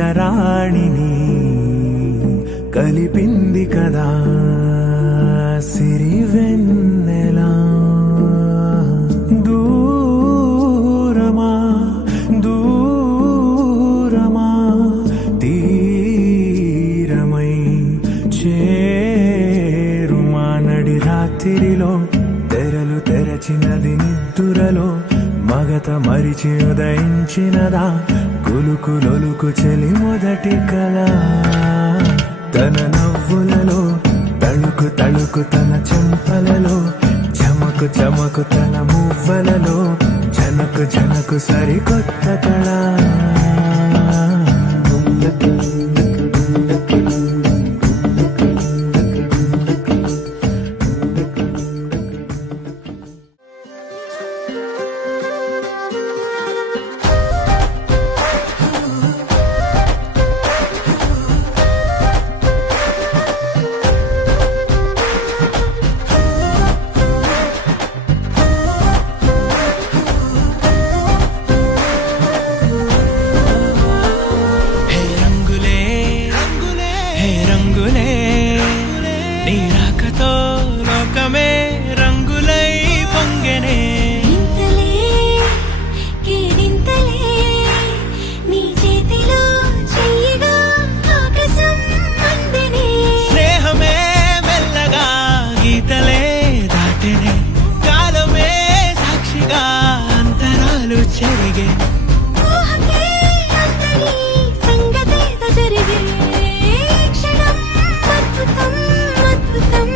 వెన్నెల రాణిని కలిపింది కదా సిరి వెన్నెలా. దూరమా దూరమా తీరమై చేరుమా నడి రాత్రిలో తెరలు తెరచినది నిద్దురలో మగత మరిచి ఉదయించినదా కులుకు లొలుకు చెలి మొదటి కళ. తన నవ్వులలో తళుకు తళుకు తన చెంపలలో చమకు చమకు తన మువ్వలలో జనకు జనకు సరికొత్త కళ. నీ రాకతో లోకమే రంగులై పొంగెనే. ఇంతలే కేరింతలే నీ చేతిలో చెయ్యగా ఆకాశం అందెనే. స్నేహమే మెల్లగా గీతలే దాటెనే. కాలమే సాక్షిగా అంతరాలు చెరిగే. ఊహకే అంతని సంగతేదో జరిగే. క్షణం అద్భుతం అద్భుతం.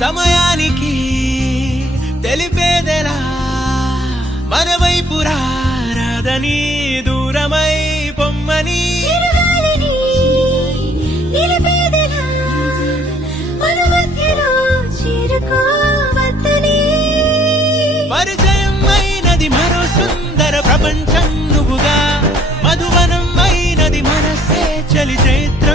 సమయానికి తెలిపేదెలా మన వైపు రాదని దూరమై పొమ్మని. చిరుగాలిని నిలిపేదెలా మన మధ్యలో చేరుకోవద్దని. పరిచయం అయినది మరో సుందర ప్రపంచం నువ్వుగా. మధువనం అయినది మనసే చలి చేత